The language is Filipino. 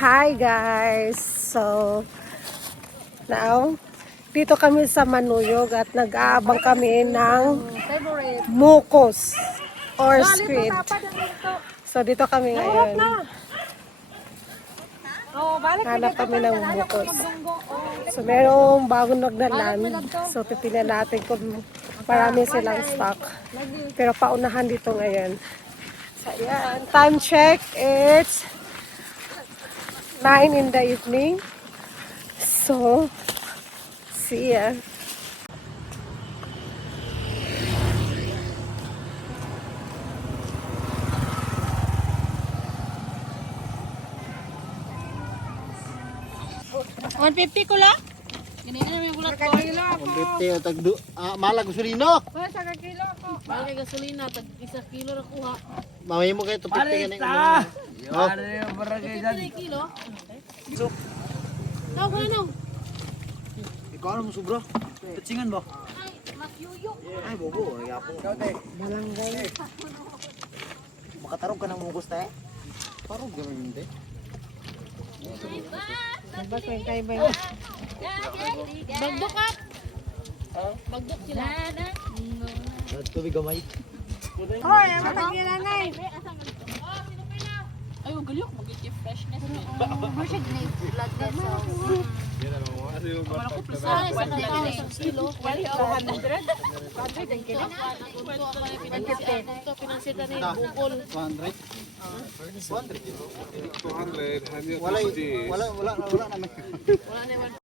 Hi guys! So, now, dito kami sa Manuyog at nag-aabang kami ng mukos or squid. So, dito kami ngayon. Hanap kami ng mukos. So, merong bagong nagdalan. So, titignan natin kung marami silang stock. Pero paunahan dito ngayon. So, ayan. Time check, it's 9 in the evening. So, see ya. $150 ko lang? Ganito na may bulat ko. Hindi tagdo malag gasolina. Sa kilo ako. Bagay gasolina, tag 1 kilo na kuha. Mamay mo kayo to 50 ganing. Oh. Kilo? Daw ko ano? Ikaw ano mo sobra? Tatsingan ba? Ay, makyuyok. Ay bobo, ay apo. Balangay. Makatarog ka ng mugos ta eh. Parog gamay hindi. Bagdok ka? Bagdok sila. Tubig gamay. Hoy, ang matagilanay. Ay, ang galyok. Mag-give freshness. Ay, sa kilo. 200? 200 ang kilo? Ito, pinansita na yung bukol. 200. 200 Wala naman. Wala na